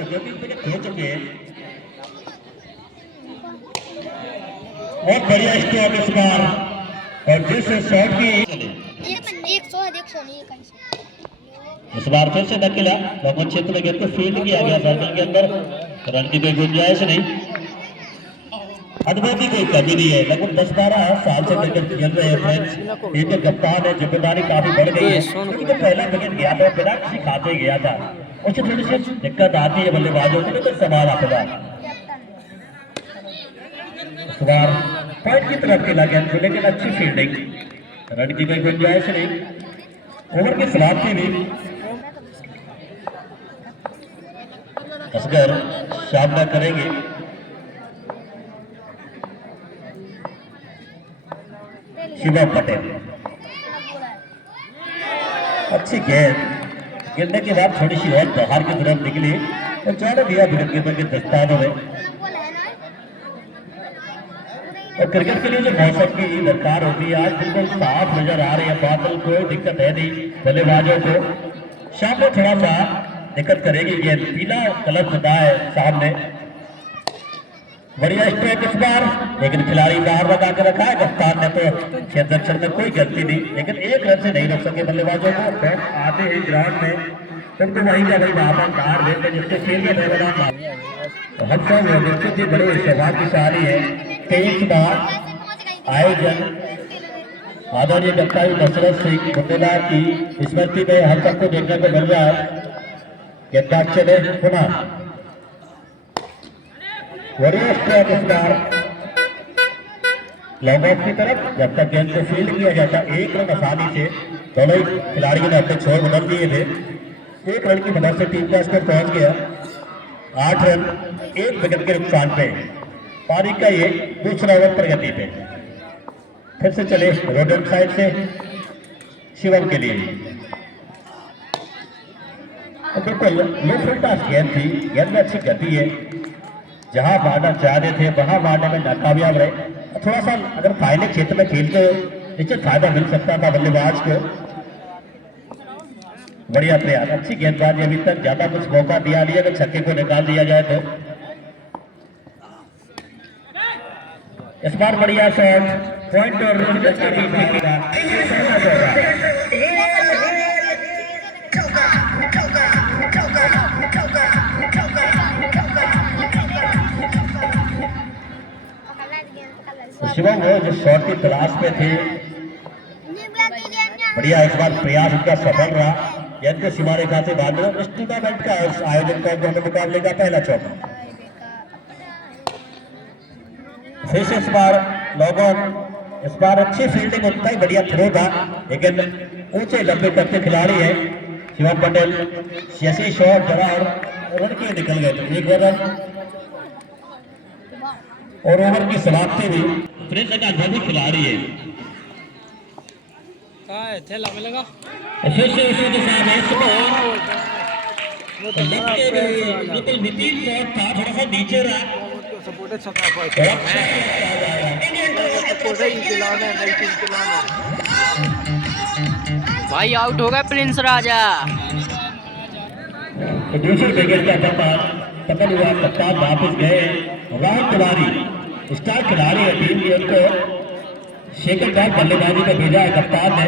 खो चुके हैं। बहुत बढ़िया स्टॉप इस बार और जिस शॉट की इस बार फिर से नकेला लॉकडाउन क्षेत्र में गेंद को फील्ड किया गया सर्कल के अंदर, रन की कोई गुंजाइश नहीं, अनुभव की कोई कमी नहीं है। लगभग 10-12 साल से क्रिकेट खेल रहे हैं फ्रेंड्स, टीम के कप्तान है, जिम्मेदारी काफी बढ़ गई है क्योंकि तो पहला विकेट गया था बिना किसी खाते गया था, उससे थोड़ी सी दिक्कत आती है बल्लेबाजों को, लेकिन सवाल आता है इस बार पॉइंट की तरफ खेला गया लेकिन अच्छी फील्डिंग, रन की कोई गुंजाइश नहीं, ओवर की समाप्ति भी। असगर सामना करेंगे, शिवम पटेल अच्छी गेंद गिरने के बाद थोड़ी सी और बाहर की तरफ निकली और चारों दिया विकेट कीपर के दस्तानों में। और क्रिकेट के लिए जो मौसम की दरकार होती है आज बिल्कुल साफ नजर आ रही है, बादल कोई दिक्कत है नहीं बल्लेबाजों को, शाम को थोड़ा सा दिक्कत करेगी, गेंद पीला कलर होता है सामने। बढ़िया स्ट्रोक इस बार, लेकिन खिलाड़ी बाहर लगा के रखा है, कप्तान ने तो क्षेत्र में कोई गलती नहीं, लेकिन एक रन से नहीं रोक सके बल्लेबाजों को। बैट आते हैं ग्राउंड में फिर तो वहीं का भाई वहां कार देते जिससे खेल में मैदान हम सब बड़े सौभाग्यशाली है। 23 बार आयोजन आदरणीय कप्तान दशरथ सिंह बुटेलाल की स्मृति में हम सबको देखने को मिल रहा है। गेंदबाज चले पुनः लॉन्ग ऑफ की तरफ, जब तक गेंद को फील्ड किया जाता एक रन आसानी से दोनों ही खिलाड़ियों ने अपने छोर बदल दिए थे, एक रन की मदद से टीम का स्कोर पहुंच गया 8 रन 1 विकेट के नुकसान पे। पारी का ये दूसरा ओवर प्रगति पे, फिर से चले रोडन साइड से शिवम के लिए। बिल्कुल लो फुलटास गेंद थी, गेंद में अच्छी गति है, जहां मारना चाहते थे वहां मारने में नाकामयाब रहे। थोड़ा सा अगर फाइनल क्षेत्र में खेलते निश्चित फायदा मिल सकता था बल्लेबाज को। बढ़िया प्रयास, अच्छी गेंदबाजी, अभी तक ज्यादा कुछ मौका दिया नहीं, अगर छक्के को निकाल दिया जाए तो। इस बार बढ़िया शॉट, पॉइंट और शिवम वो जो शॉट की तलाश में थे, बढ़िया इस बार प्रयास उनका सफल रहा, गेंद को सीमा रेखा से बांध इस टूर्नामेंट का आयोजन का दोनों मुकाबले का पहला चौका। फिर से इस बार लॉग ऑन, इस बार अच्छी फील्डिंग, उतना ही बढ़िया थ्रो था, लेकिन ऊंचे लंबे करते खिलाड़ी है शिवम पटेल, जैसे शॉट जरा और रन के निकल गए थे, 1 रन और ओवर की समाप्ति भी। फ्रेंच का अनुभवी खिलाड़ी है, थैला मिलेगा फिर से उसी के साथ बिल्कुल नितीन शॉट था, थोड़ा सा नीचे रहा, भाई आउट हो गया प्रिंस राजा। दूसरी विकेट का पकड़ हुआ, कप्तान वापस गए, राहुल तिवारी स्टार खिलाड़ी है टीम की, उनको शेखर बैट बल्लेबाजी में भेजा है कप्तान ने।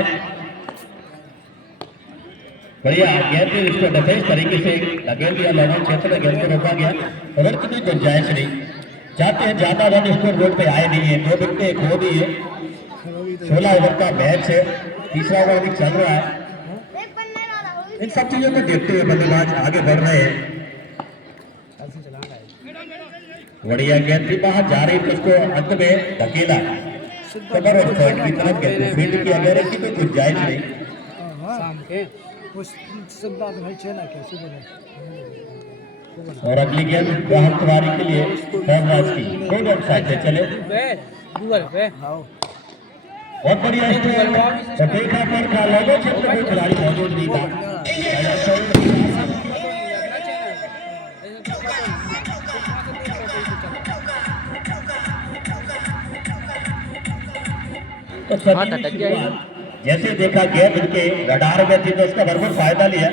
बढ़िया गेंद में इसको डिफेंस तरीके से लगेल दिया, लॉन्ग क्षेत्र में गेंद को रोका गया, रन की कोई गुंजाइश नहीं, जाते हैं ज्यादा रन स्कोर बोर्ड पे आए नहीं है, 2 विकेट खो दी है। 16 ओवर का मैच है, तीसरा ओवर भी चल रहा है, इन सब चीजों को देखते हुए बल्लेबाज आगे बढ़ रहे हैं। बढ़िया गेंद भी बाहर जा रही थी, उसको अंत में धकेला कवर और पॉइंट की तरफ गेंद को फील्ड किया गया, कि कोई गुंजाइश नहीं। और अगली गेंद राहुल तिवारी के लिए फॉर्मराज की गोल्डन साइड से चले, बहुत बढ़िया स्ट्रोक, देखा पर लोगों क्षेत्र में खिलाड़ी मौजूद नहीं था। तो जैसे देखा गेंद उनके रडार में थी तो उसका भरपूर फायदा लिया।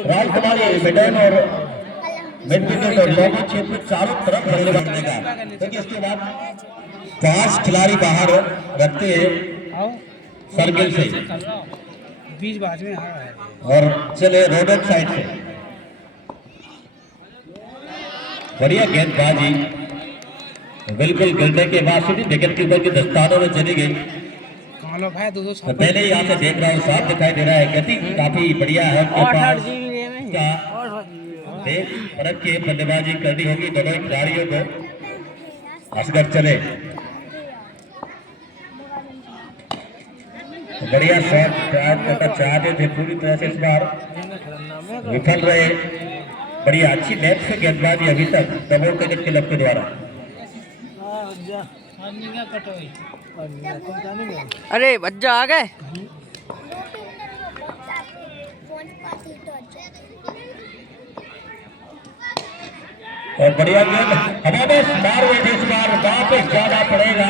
राहुल तिवारी मिडन और मिडविकेट और लॉन्ग क्षेत्र चारों तरफ बल्लेबाज देगा, क्योंकि इसके बाद 5 खिलाड़ी बाहर रखते हैं सर्किल से बीच बाज में और चले रोडन साइड से। बढ़िया गेंदबाजी, बिल्कुल गिरने के बाद सीधी विकेट कीपर की दस्तानों में चली गई। तो पहले ही यहाँ से देख रहा हूँ, साफ दिखाई दे रहा है, गति काफी बढ़िया है उनके पास। देख परख के बल्लेबाजी करनी होगी दोनों खिलाड़ियों को। असगर चले, बढ़िया शॉट ट्राई करना चाहते थे, पूरी तरह से इस बार विफल रहे। बढ़िया अच्छी लेफ्ट से गेंदबाजी अभी तक डबल क्रिकेट क्लब के द्वारा। अरे बच्चा आ गए। और बढ़िया गेंद हमारे मार हुए थे, इस बार वहां पे ज्यादा पड़ेगा।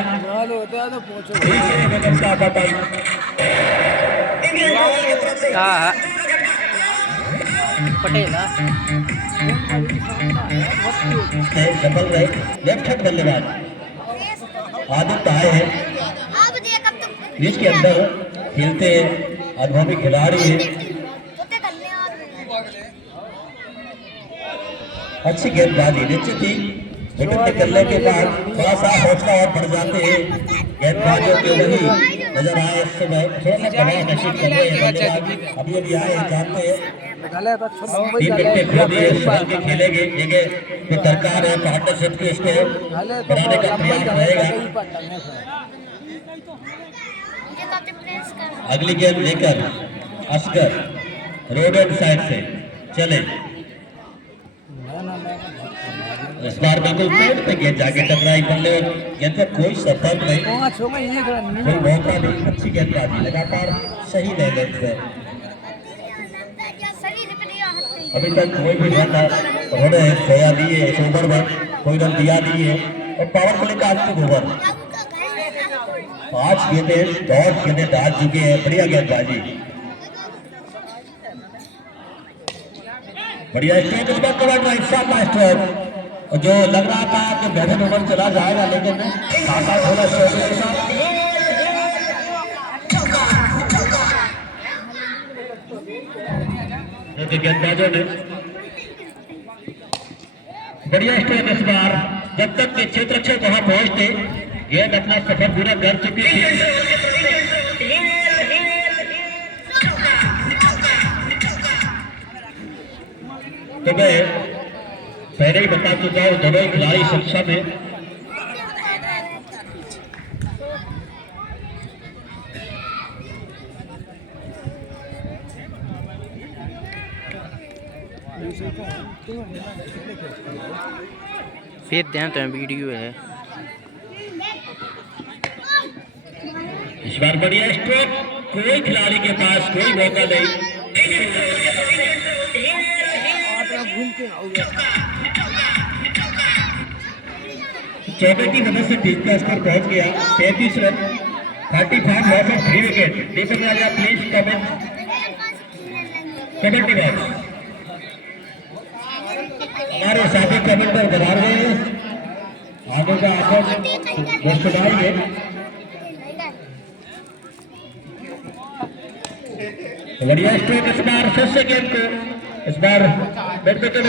हाँ पटेल सफल रहे लेफ्ट हैंड बल्लेबाज आदित्य आए हैं क्रीज के अंदर खेलते अनुभवी खिलाड़ी हैं। अच्छी गेंदबाजी निश्चित ही विकेट निकलने के बाद थोड़ा सा हौसला और बढ़ जाते हैं गेंदबाजों के, वही नजर आए इस समय थोड़ा सा दबाव महसूस कर रहे हैं बल्लेबाज। अभी अभी आए जानते हैं 3 विकेट खो दिए, के खेलेंगे ये दरकार है पार्टनरशिप के, इसको कराने का प्रयास रहेगा। अगली गेंद लेकर असगर रोड एंड साइड से चले, इस बार बिल्कुल पेड़ पे गेंद जाके टकराई, बल्ले गेंद पे कोई सतर्क नहीं, कोई मौका नहीं। अच्छी गेंदबाजी लगातार सही लेने से अभी तक कोई भी रन उन्होंने खोया नहीं है इस ओवर में, कोई रन दिया नहीं है। और पावर प्ले का अंतिम ओवर 5 गेंदें 10 गेंदें डाल चुके हैं। बढ़िया गेंदबाजी, बढ़िया स्ट्रोक, इस बार कवर राइट साइड स्ट्रोक, जो लग रहा था कि बैठन ओवर चला जाएगा, लेकिन खाता थोड़ा स्ट्रोक के साथ गेंदबाजों ने बढ़िया स्ट्रोक इस बार। जब तक के क्षेत्ररक्षक वहां पहुंचते गेंद अपना सफर पूरा कर चुकी थी। तो मैं पहले ही बता चुका हूं, दोनों खिलाड़ी सक्षम है। फिर ध्यान तो वीडियो है। इस बार बढ़िया स्ट्रोक, कोई खिलाड़ी के पास कोई मौका नहीं। चौके की मदद से टीम का स्कोर पहुंच गया 33 run, 35 loss of 3 wicket. Deepak Raja please comment commentary box. हमारे साथी कमेंटर बना रहे हैं, आगे का आंकड़ा सुनाएंगे। बढ़िया स्ट्रोक इस बार फिर से गेंद को, इस बार बैडमिंटन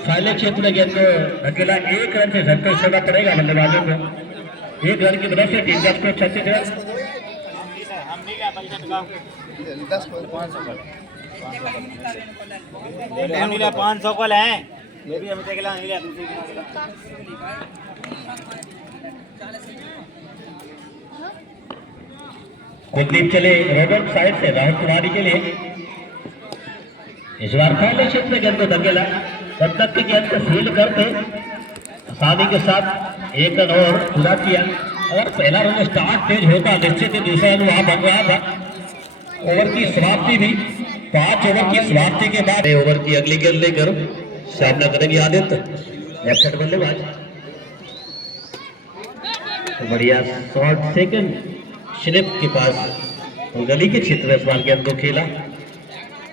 फाइनल क्षेत्र में गेंद को अकेला 1 रन से संतोष होना पड़ेगा बल्लेबाजों को। 1 रन की मदद से टीम का स्कोर 36 रन। 500 कल है, ये भी हमें देखला नहीं लिया दूसरी कुलदीप चले रोबोट साइड से राहुल कुमारी के लिए। इस बार पहले क्षेत्र में गेंद को धकेला, तब तक की गेंद को फील्ड करते आसानी के साथ 1 रन और पूरा किया। अगर पहला रन स्टार्ट तेज होता निश्चित ही दूसरा रन वहां बन रहा था। ओवर की समाप्ति भी 5 ओवर की समाप्ति के बाद ओवर की अगली गेंद लेकर सामना करेंगे आदित्य, लेफ्ट हैंड बल्लेबाज। बढ़िया शॉट सेकंड स्लिप के पास गली के क्षेत्र में इस बार गेंद को खेला,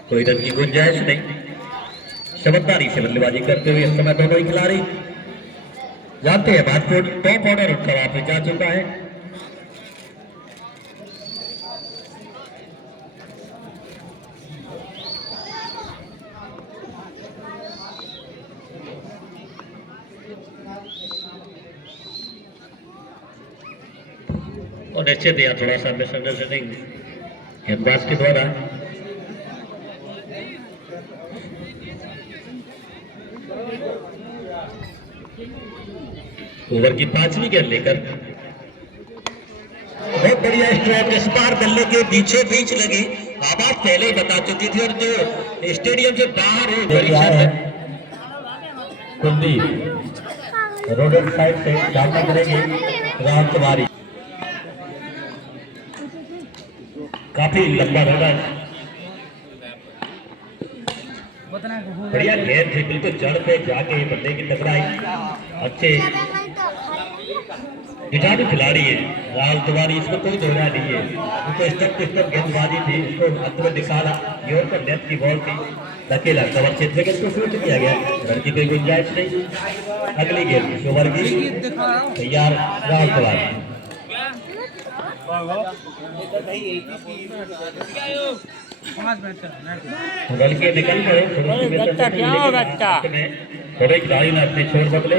कोई रन की गुंजाइश नहीं। चमत्कारी से बल्लेबाजी करते हुए इस समय दोनों ही खिलाड़ी जानते हैं बाजपुर टॉप ऑर्डर उठकर वापस जा चुका है। और निश्चित यहाँ थोड़ा सा मिसअंडरस्टैंडिंग गेंदबाज के द्वारा। ओवर की 5वीं गेंद लेकर बहुत बढ़िया स्ट्रोक इस बार बल्ले के बीचों बीच लगी। आवाज पहले ही बता चुकी थी और जो स्टेडियम से बाहर है कुलदीप रोड साइड से सामना करेंगे राम कुमारी। काफी लंबा रन, बढ़िया गेंद थी, बिल्कुल जड़ पे जाके बल्ले की टकराई। अच्छे गिटारू खिलाड़ी है राहुल तिवारी, इसमें कोई दोहरा नहीं है। उनको स्टेप गेंदबाजी थी, उसको अंत में निकाला। योर पर लेफ्ट की बॉल थी, धकेला कवर क्षेत्र में उसको शूट किया गया। रन की कोई गुंजाइश नहीं। अगली गेंद ओवर की तैयार राहुल तिवारी। बल के निकल गए थोड़े खिलाड़ी ने अपने छोर बदले,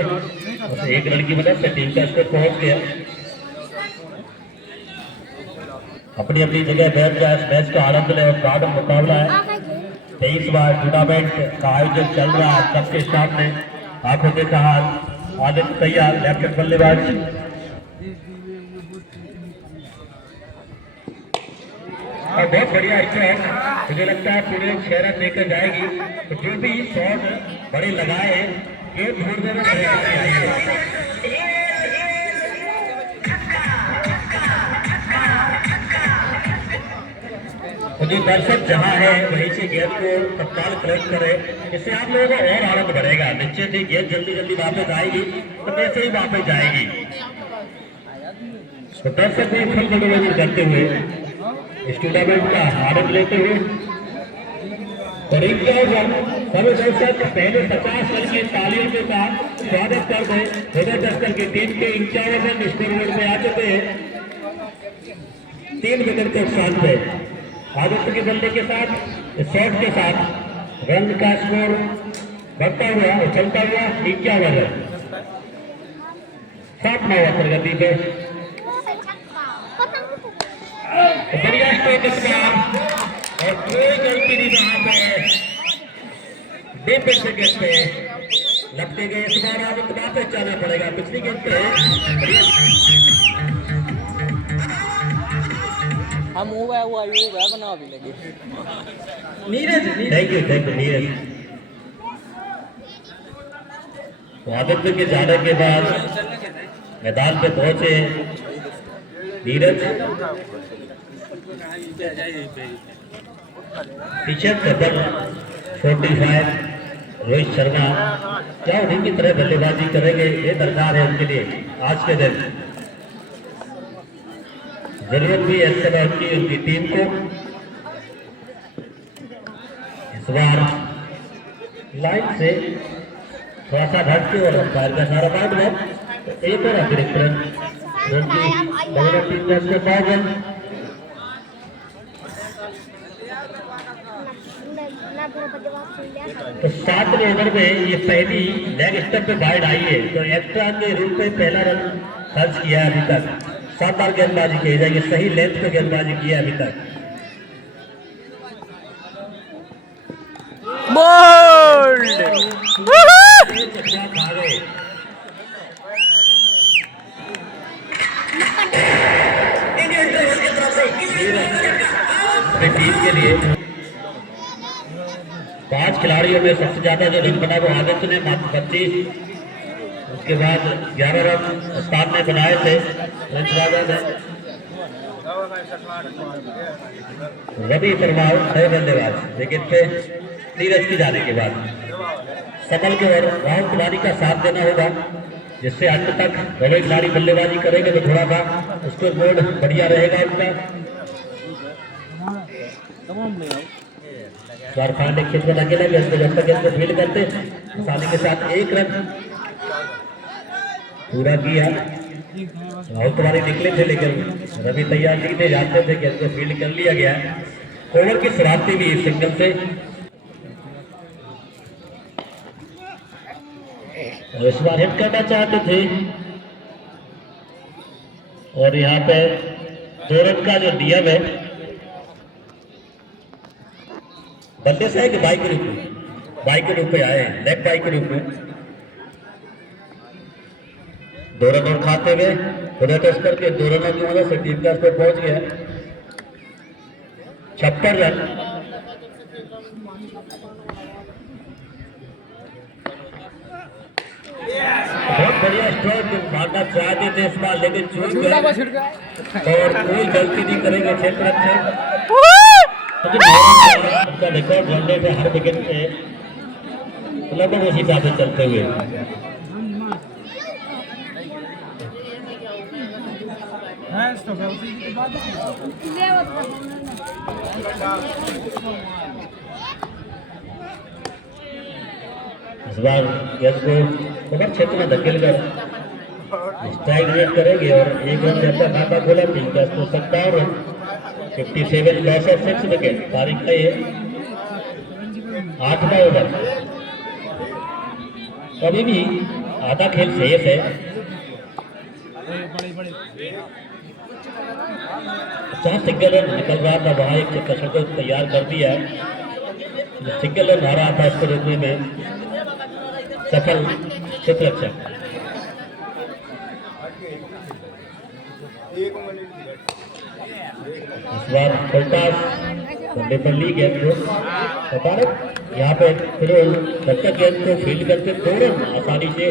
एक रन की मदद से टीम का स्कोर पहुंच गया। अपनी अपनी जगह बैठ गया। इस मैच का आनंद ले और गार्ड मुकाबला है। 23 बार टूर्नामेंट का आयोजन चल रहा है सबके सामने। आंखों के साथ आदित्य तैयार, लेफ्ट बल्लेबाज और बहुत बढ़िया स्ट्रोक। मुझे लगता है पूरे 6 रन लेकर जाएगी। तो जो भी शॉट बड़े लगाए हैं ये थोड़ी देर में जो दर्शक जहां है वहीं से गेंद को तत्काल कलेक्ट करे, इससे आप लोगों को और आनंद बढ़ेगा। निश्चित ही गेंद जल्दी जल्दी वापस आएगी तो वैसे ही वापस जाएगी। तो दर्शक भी फुल मनोरंजन करते हुए इस टूर्नामेंट का आनंद लेते हुए सभी दर्शक पहले 50 रन की तालियों के साथ स्वागत कर दे। उधर दस्तर की टीम के 51 रन स्कोर बोर्ड में आ चुके हैं 3 विकेट के स्थान पे। आदित्य के बल्ले के साथ शॉट के साथ रन का स्कोर बढ़ता हुआ चलता हुआ 51 रन 7 नंबर प्रगति पे। बढ़िया स्ट्रोक और कोई गलती नहीं वहां पे डीप विकेट पे लपटे गए। इस बार आदित्य वापस जाना पड़ेगा पिछली गेंद पे। हम हो गया बना भी लगे। Neeraj thank you Neeraj. तो आदित्य के जाने के बाद मैदान पे पहुंचे नीरज। पीछे डबल 45 रोहित शर्मा क्या उन्हीं की तरह बल्लेबाजी करेंगे ये दरकार है उनके लिए आज के दिन। जरूरत भी ऐसे की उनकी टीम को। इस बार लाइन से थोड़ा सा भटके और अंपायर का सारा बात में तो एक और अतिरिक्त रन टीम का स्कोर 5 रन। तो 7वें ओवर में ये पहली लेग स्टंप पे वाइड आई है तो एक्स्ट्रा के रूप में पहला रन खर्च किया है अभी तक। 7 बार गेंदबाजी की जाएगी, सही लेंथ पे गेंदबाजी की है अभी तक। टीम के लिए 5 खिलाड़ियों में सबसे ज्यादा जो रन बना वो आदित्य ने 25। उसके बाद 11 रन स्थान में बनाए थे रवि शर्मा 6 बल्लेबाज विकेट पे नीरज की जाने के बाद। सकल के और राहुल तिवारी का साथ देना होगा जिससे अंत तक रवि खिलाड़ी बल्लेबाजी करेंगे तो थोड़ा सा स्कोर बोर्ड बढ़िया रहेगा उनका। झारखंड क्षेत्र में अकेला गेंद को जब तक गेंद को फील्ड करते आसानी के साथ 1 रन पूरा किया। राहुल तिवारी निकले थे लेकिन रवि तैयार नहीं थे, जानते थे गेंद को फील्ड कर लिया गया। ओवर की समाप्ति भी इस सिंगल से। इस बार हिट करना चाहते थे और यहाँ पे 2 रन का जो नियम है बल्ले से है कि बाई के रूप में, बाई के रूप में आए हैं, लेग बाई के रूप में 2 रन और खाते हुए उन्हें टेस्ट करके 2 रनों की वजह से टीम का स्कोर पहुंच गया 56 रन। बहुत बढ़िया स्ट्रोक मारना चाहते थे इस बार लेकिन चूक गए और कोई गलती नहीं करेंगे क्षेत्र से। उनका रिकॉर्ड रन रेट है हर विकेट पे लगभग उसी हिसाब से चलते हुए। इस बार गेंद को ओवर क्षेत्र में धकेल कर स्ट्राइक रेट करेंगे और 1 रन जैसा खाता खोला टीम का score 57 run 57 loss of 6 wicket. तारीख का ये 8वां ओवर। अभी भी आधा खेल शेष है। जहाँ सिंगल रन निकल रहा था वहाँ एक चक्कर को तैयार कर दिया है। सिंगल रन आ रहा था इसको रोकने में सफल क्षेत्ररक्षक। इस बार फुलटास बल्ले पर ली गेंद को यहाँ पे फिर दत्तक गेंद को फील्ड करके 2 रन आसानी से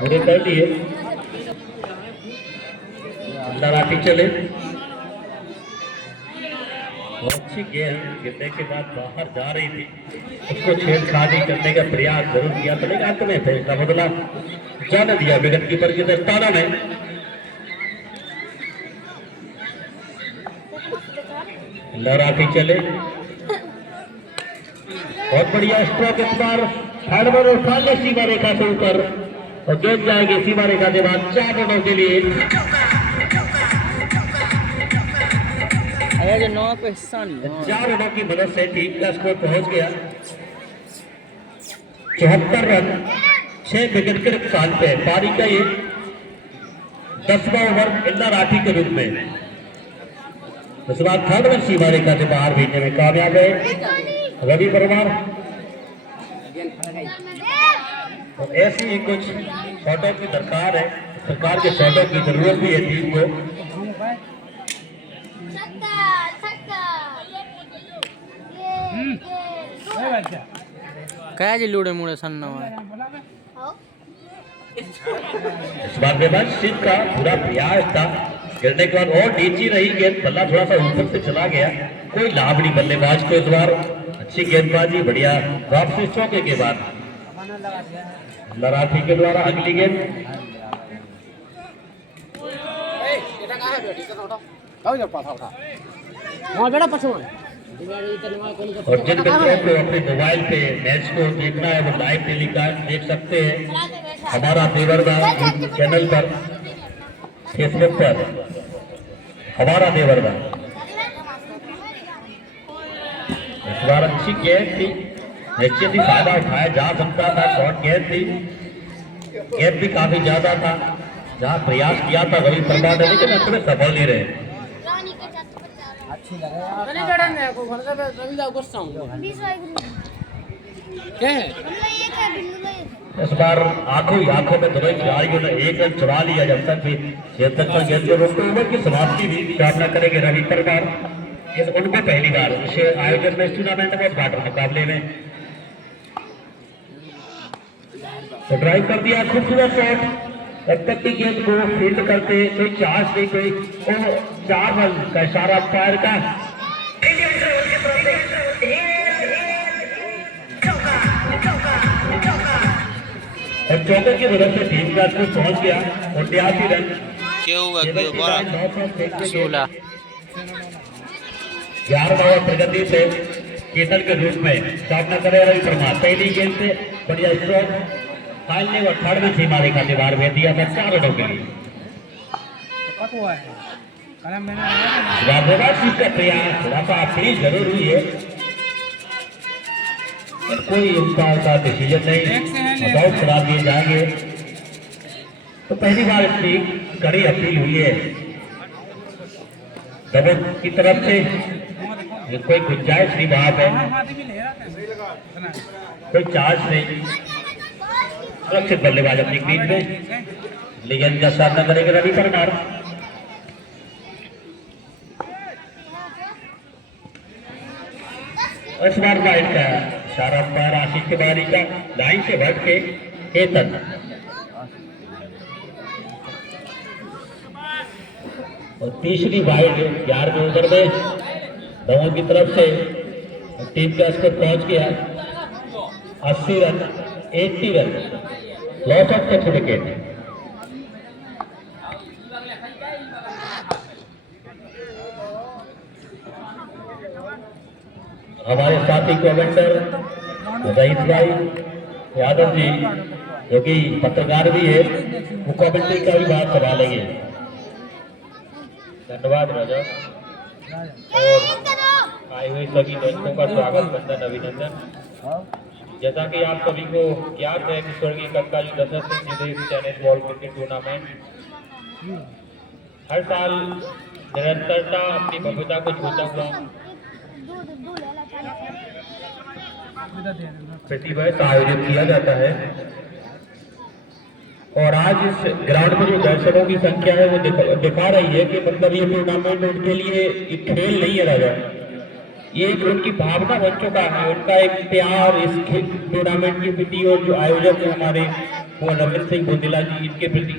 पूरे कर लिए। लड़ाटी चले अच्छी गेंद गिरने के बाद बाहर जा रही थी, उसको छेड़छाड़ी करने का प्रयास जरूर किया था लेकिन अंत में फैसला बदला जाने दिया विकेट कीपर की दस्ताना में। लड़ाटी चले बहुत बढ़िया स्ट्रोक इस बार थर्ड बॉल उठा ले सीमा रेखा से ऊपर और गेंद जाएगी सीमा रेखा के बाद 4 रनों के लिए। 4 रनों की मदद से टीम का स्कोर पहुंच गया 74 रन 6 विकेट के नुकसान पे। पारी का ये 10वां ओवर इल्ला राठी के रूप में। इस बार थर्ड वन सीमा रेखा से बाहर भेजने में कामयाब है रवि परमार। और ऐसी ही कुछ शॉटों की दरकार है, सरकार के शॉटों की जरूरत भी है टीम को। क्या जी लूड़े मुड़े सन्ना है। इस बार बेबाज सिंह का पूरा प्रयास था, गिरने के बाद और नीची रही गेंद, बल्ला थोड़ा सा ऊपर से चला गया, कोई लाभ नहीं बल्लेबाज को। इस बार अच्छी गेंदबाजी, बढ़िया वापसी चौके के बाद लड़ाठी के द्वारा अगली गेंद। और जिन बच्चों को अपने मोबाइल पे मैच को देखना है वो लाइव टेलीकास्ट देख सकते हैं हमारा देवरदा चैनल पर, फेसबुक पर हमारा देवरदा। इस बार अच्छी गेंद थी, निश्चित ही फायदा उठाया जा सकता था, शॉर्ट गेंद थी, गेंद भी काफी ज्यादा था। जहाँ प्रयास किया था रवि परमार ने लेकिन अंत में सफल नहीं रहे। इस बार आंखों ही आंखों में दोनों खिलाड़ियों ने 1 रन चुरा लिया जब तक भी चेतक पर गेंद को रोकते ओवर की समाप्ति भी सामना करेंगे रवि परमार। इस उनको पहली बार इस आयोजन में इस टूर्नामेंट में बैटर मुकाबले में तो ड्राइव कर दिया, खूबसूरत शॉट। अब तक की गेंद को फील्ड करते कोई चार्ज नहीं, कोई 4 रन का इशारा अंपायर का। और चौके की मदद से टीम का स्कोर पहुंच गया 89 रन। 11 ओवर प्रगति से केतन के रूप में सामना करे रवि परमार। पहली गेंद से बढ़िया स्ट्रोक फाइनल और थर्ड में सीमा रेखा से बाहर भेज दिया था 4 रनों के लिए। वादोराज का प्रयास थोड़ा सा अपनी जरूर हुई है, कोई उनका डिसीजन नहीं, बहुत खराब दिए जाएंगे। तो पहली बार इसकी कड़ी अपील हुई है दबों की तरफ से, कोई गुंजाइश नहीं वहां पे, कोई चार्ज नहीं। सुरक्षित बल्लेबाज अपनी क्रीज में लेकिन का सामना करेंगे रवि परमार। इस बार वाइड का इशारा पर आशीष तिवारी का लाइन से भट के केतन। और तीसरी वाइड 11वें ओवर में दमोह की तरफ से टीम का स्कोर पहुंच गया 80 run 80 run, loss of test wicket. हमारे साथी कमेंटर रईस भाई यादव जी जो कि पत्रकार भी है, वो कमेंट्री का भी बात संभालेंगे। धन्यवाद राजा और आए हुए सभी दोस्तों का स्वागत, वंदन, अभिनंदन। जैसा कि आप सभी को याद है कि स्वर्गीय कक्का जी Dasharath Singh ji tennis ball cricket tournament हर साल निरंतरता अपनी भव्यता को छूता हुआ प्रतिवर्ष आयोजित किया जाता है। और आज इस ग्राउंड में जो दर्शकों की संख्या है वो दिखा रही है कि मतलब ये टूर्नामेंट उनके लिए एक खेल नहीं है राजा, ये एक उनकी भावना बन चुका है, उनका एक प्यार इस टूर्नामेंट के प्रति और जो आयोजक है हमारे वो रविंद्र सिंह बुंदेला जी इनके प्रति।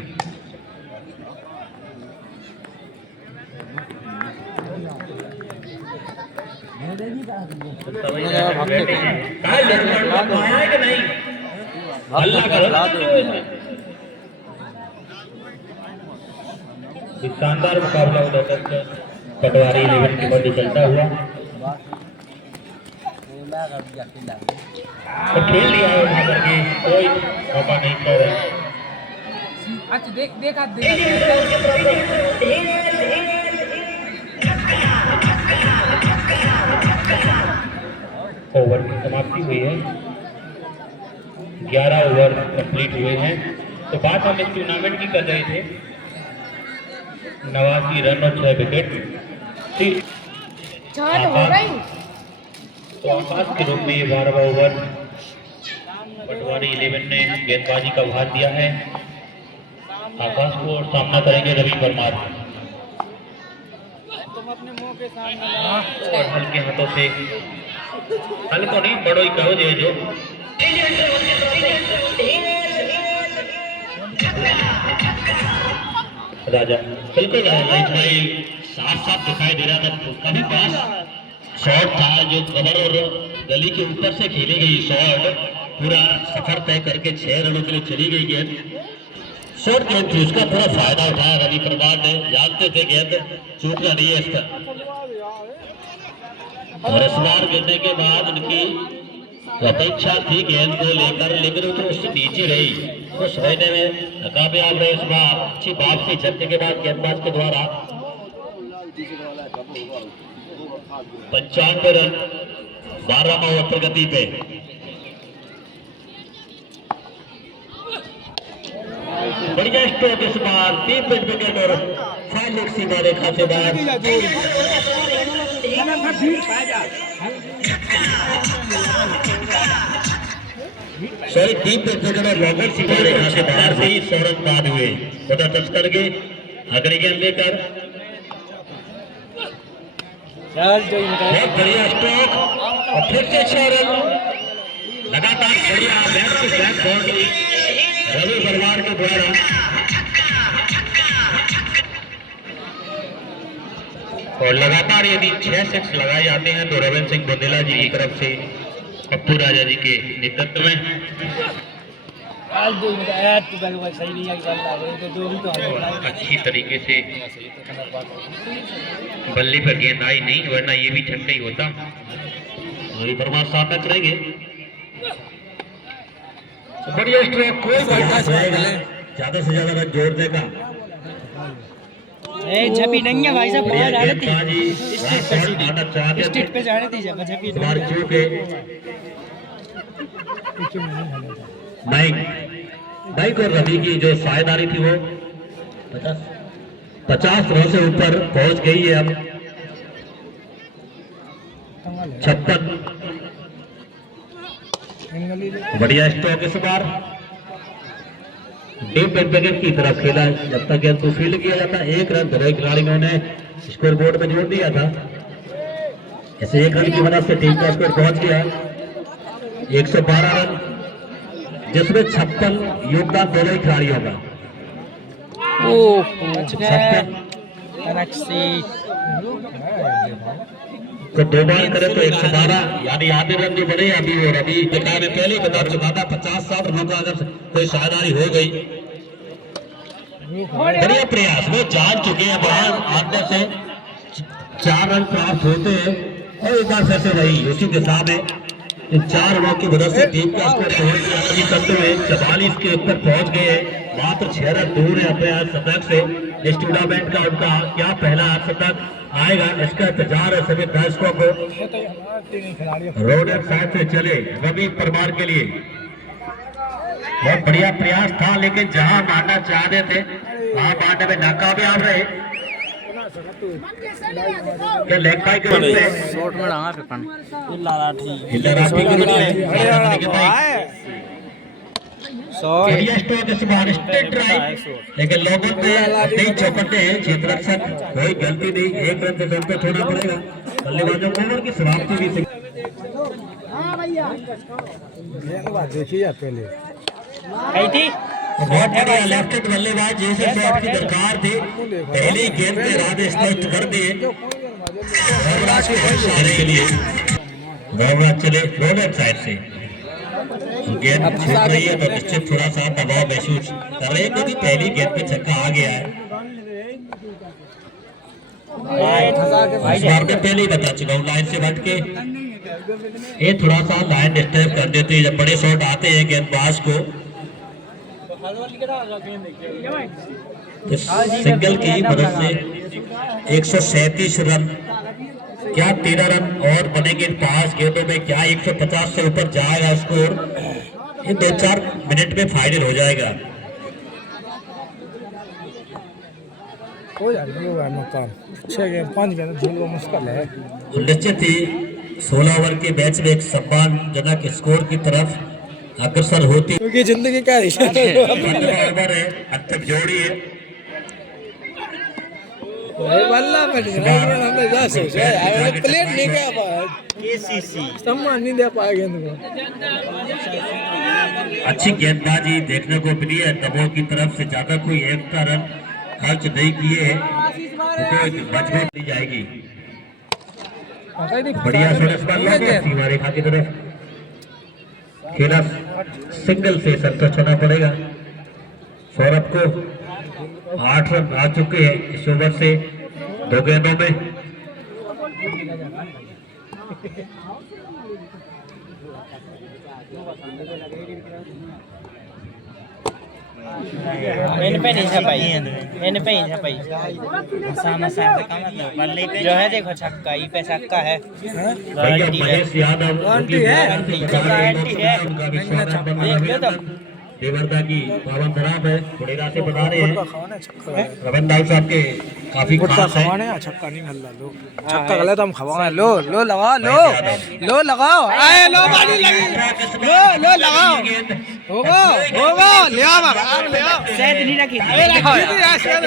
शानदार मुकाबला उधर तक पटवारी 11 कबड्डी चलता हुआ तो खेल लिया है वहां पर कोई मौका नहीं कर रहा। अच्छा देखा ओवर की समाप्ति हुई है, 11 ओवर कंप्लीट हुए हैं। तो बात हम इस टूर्नामेंट की कर रहे थे, 89 रन और 6 विकेट। तो आकाश के रूप में 12वां ओवर पटवारी 11 ने गेंदबाजी का भार दिया है आकाश को और सामना करेंगे रवि परमार। और हल्के हाथों से, हल्को नहीं बड़ो ही कहो जो राजा बिल्कुल साफ साफ दिखाई दे रहा था। कभी पास शॉट था जो कवर और गली के ऊपर से खेली गई शॉट, पूरा सफर तय करके 6 रनों के लिए चली गई गेंद। शॉट गेंद थी, उसका पूरा फायदा उठाया रवि परमार ने, जानते थे गेंद चूकना नहीं है इस पर। और इस बार गिरने के बाद उनकी अपेक्षा थी गेंद को लेकर, लेकिन वो तो उससे नीचे रही। उस रहने में नाकामयाब रहे। इस बार अच्छी वापसी झटके के बाद गेंदबाज के द्वारा 95 रन 12वां ओवर प्रगति पे। बढ़िया स्ट्रोक इस बार 3 विकेट और 5 लेग सीमा रेखा से बाहर। सॉरी 3 विकेट और लॉगर सीमा रेखा से बाहर से ही 100 रन बाद हुए। उधर टच करके अगली गेंद लेकर बहुत बढ़िया स्ट्रोक और फिर से 6 रन लगातार। बढ़िया back to back boundary Ravi Parmar के द्वारा। और लगातार यदि 6 सिक्स लगाए जाते हैं तो रविंद्र सिंह बुंदेला जी की तरफ से पप्पू राजा जी के नेतृत्व में अच्छी तरीके से बल्ले पर गेंद आई नहीं, वरना ये भी छक्का ही होता। रवि परमार सामना करेंगे। बढ़िया स्ट्रोक, कोई प्रयास रहेगा ज्यादा से ज्यादा रन जोड़ने का। झपी नहीं है भाई साहब, बहुत डाले थी गेंदबाजी स्ट्रीट पे जाने थी जब झपी बार चूके नाइक और रवि की जो साझेदारी थी वो 50 रन से ऊपर पहुंच गई है। अब 56। बढ़िया स्ट्रोक इस बार डीप विकेट की तरफ खेला। जब तक गेंद को फील्ड किया जाता, 1 रन दोनों खिलाड़ियों ने स्कोर बोर्ड में जोड़ दिया था। ऐसे 1 रन की मदद से टीम का स्कोर पहुंच गया 112 रन, जिसमें 56 योगदान दोनों ही खिलाड़ियों का। तो 2 बार करे तो 112, यानी आधे रन जो बने अभी वो रवि दिखा में पहले बता चुका था। 50-60 रनों का अगर कोई साझेदारी हो गई। बढ़िया प्रयास, वो जान चुके हैं बाहर आने से 4 रन प्राप्त होते हैं और एक बार फिर से वही उसी दिशा में इन 4 रनों की मदद से टीम का स्कोर करते हुए 44 के ऊपर पहुंच गए। मात्र 6 रन दूर है अपने आज शतक से। इस टूर्नामेंट का उनका क्या पहला शतक आएगा, इसका इंतजार है सभी दर्शकों को। रोड साइड से चले रवि परमार के लिए बहुत बढ़िया प्रयास था, लेकिन जहां मारना चाहते थे वहां मारने में नाकामयाब रहे। लेग बाई के रूप में शॉट में डाला पेपन स्ट्रोक इस बार स्ट्रेट ड्राइव, लेकिन लोगों पे नहीं चौकटे हैं। क्षेत्ररक्षक कोई गलती नहीं, 1 रन से पे छोड़ना पड़ेगा। बल्लेबाजों को ओवर की समाप्ति भी देखिए पहले बहुत बढ़िया लेफ्ट हैंड बल्लेबाज जैसे शॉट की दरकार थी। पहली गेंद के इरादे स्पष्ट कर दिए रविराज के लिए। रविराज चले रोलर साइड से, गेंद छूट रही है तो निश्चित थोड़ा सा दबाव महसूस कर रहे हैं, क्योंकि पहली गेंद पे छक्का आ गया है। इस बार मैं पहले ही बता चुका हूँ, लाइन से हट के ये थोड़ा सा लाइन डिस्टर्ब कर देते हैं जब बड़े शॉट आते हैं गेंदबाज को। तो सिंगल की मदद से 137 रन, क्या 13 रन और बनेंगे 5 गेंदों में, क्या 150 से ऊपर जाएगा स्कोर। ये 2-4 मिनट में फाइनल हो जाएगा। हो जाएगा मकान 6 गेंद 5 गेंद झेलना मुश्किल है। निश्चित ही 16 ओवर के मैच में एक सम्मानजनक स्कोर की तरफ अग्रसर होती क्योंकि जिंदगी क्या ओवर है, अंतिम जोड़ी है। प्लेट नहीं सम्मान नहीं दे पाएगा इनको। अच्छी गेंदबाजी देखने को मिली है दबों की तरफ से। ज्यादा कोई एकता रन खर्च नहीं किए तो मजबूत दी जाएगी। बढ़िया सीमा रेखा की तरफ खेला, सिंगल से संतुष्ट होना पड़ेगा। सौरभ को 8 रन आ चुके हैं इस ओवर से 2 गेंदों में। इन पे नहीं छपाई, इन पे ही छपाई जो है। देखो छक्का, ई पे छक्का है। महेश यादव देवरदा की पावन धराप है, बुढ़ेरा से बता रहे हैं रवन दाऊ साहब के काफी खास है। छक्का नहीं मिल रहा, लो छक्का गलत हम खवाए। लो लो लगाओ, लो लगाओ, आए लो बाली लगी, लो लगाओ, होगा होगा ले आओ, ले आओ, शायद नहीं रखी ए रखी थी यार, शायद